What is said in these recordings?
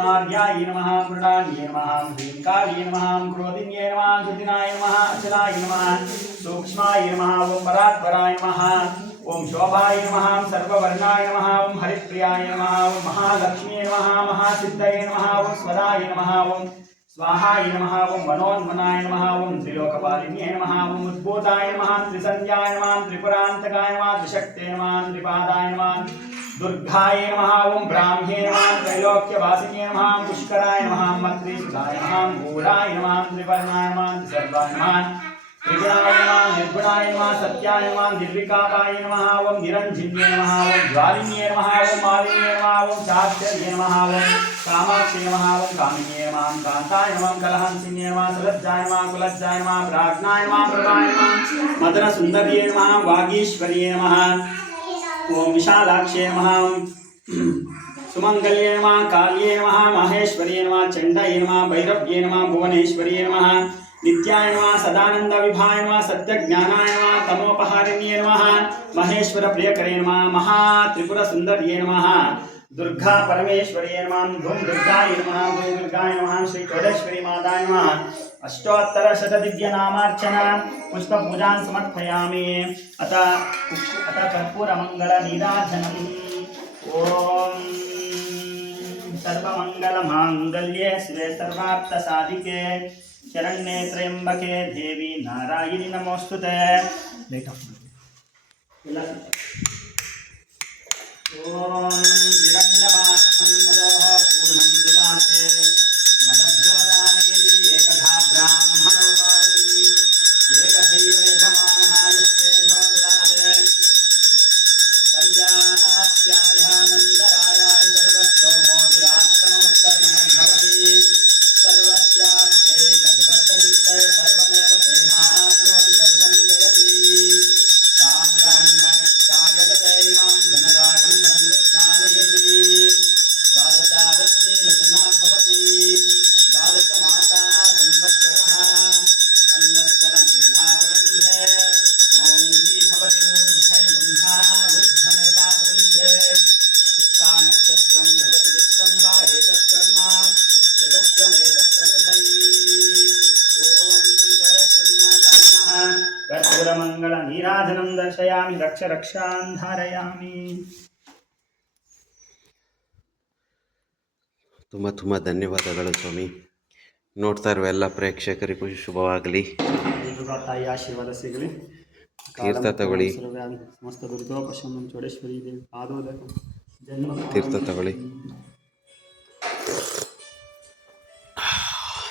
कुमार्याय नमः मृडान्ये नमः ह्रींकार्ये नमः क्रोधिन्ये नमः कृतिनाय नमः अचलाय नमः सूक्ष्माय नमः ओम परात्पराय नमः ओम शोभाय नमः सर्ववर्णाय नमः ओम हरिप्रियाय नमः ओम महालक्ष्मी नमः महासिद्धये नमः ओम स्वदाय नमः ओम स्वाहाय नमः ओम मनोन्मनाय नमः ओम त्रिलोकपालिन्ये नमः ओम उद्भूताय नमः त्रिसंज्ञाय नमः त्रिपुरान्तकाय नमः त्रिशक्ते नमः त्रिपादाय नमः दुर्गाय नमः ओम ब्राह्मे नमः त्रैलोक्यवासिन्ये नमः पुष्कराय नमः मत्रिसुधाय नमः मूलाय नमः त्रिवर्णाय नमः सर्वाय नमः त्रिगुणाय नमः निर्गुणाय नमः सत्याय नमः निर्विकापाय नमः ओम निरंजन्ये नमः ओम ज्वालिन्ये नमः ओम मालिन्ये नमः ओम चात्यर्ये नमः ओम कामाक्षी नमः ओम कामिन्ये नमः कान्ताय नमः कलहंसिन्ये नमः सुलज्जाय नमः कुलज्जाय नमः प्राज्ञाय नमः प्रभाय नमः मदन सुंदर्ये नमः वागीश्वर्ये नमः ओम विशालाक्षे नमः सुमंगल्ये नमः काल्ये नमः माहेश्वर्ये नमः चंडाय नमः भैरव्ये नमः भुवनेश्वर्ये नमः नित्याय नमः सदानंद विभाय नमः सत्यज्ञानाय नमः तमोपहारिण्ये नमः महेश्वर प्रियकरे नमः महात्रिपुर सुंदर्ये नमः दुर्गा परमेश्वर्ये नमः धूम दुर्गाय नमः धूम दुर्गाय नमः श्री चौडेश्वरी माताय नमः अष्टोत्तर शत दिव्य नामार्चना पुष्प पूजां समर्पयामि अत कर्पूर मंगल नीराजनम् ओम सर्वमंगल मांगल्ये शिवे सर्वार्थ साधिके शरण्ये त्र्यंबके देवी नारायणी नमोस्तुते ओम हिरण्यवाक्षं मदोः पूर्णं ददाते मदभ्योतानेति एकधा ब्राह्मणो भारती एकथैव यजमानः यस्तेजो ददाते पर्याप्त्यायानन्दरायाय सर्वस्तोमोदिरात्रमोत्तरमः भवति सर्वस्याप्त्यै सर्वस्तदित्तये सर्वमेव तेनाप्नोति सर्वं जयति साम्राह्मणकाय इमां जनतां धनस्नानेति द्वादशादशे दशना भवति द्वादशमासा संवत्सरः संवत्सरमेधावरुन्धे मौञ्जी भवति ऊर्ध्वे मुञ्झा ऊर्ध्वमेधावरुन्धे चित्तानक्षत्रं भवति चित्तं वा एतत्कर्म यदस्वमेधस्तमृधैः ॐ श्रीचौडेश्वरी माता नमः कर्पूरमङ्गल नीराजनं दर्शयामि रक्ष रक्षां धारयामि ತುಂಬ ತುಂಬ ಧನ್ಯವಾದಗಳು ಸ್ವಾಮಿ. ನೋಡ್ತಾ ಇರುವ ಎಲ್ಲ ಪ್ರೇಕ್ಷಕರಿಗೂ ಶುಭವಾಗಲಿ. ತಾಯಿ ಆಶೀರ್ವಾದ ಸಿಗಲಿ. ತೀರ್ಥ ತಗೊಳ್ಳಿ, ಸಮಸ್ತ ದುರ್ಗೋಪಶಮನಂ ಚೌಡೇಶ್ವರಿ ದೇವಿ ಪಾದೋದಕ ತೀರ್ಥ ತಗೊಳ್ಳಿ.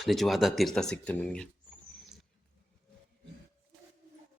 ನಿಜವಾದ ತೀರ್ಥ ಸಿಕ್ತು ನನಗೆ.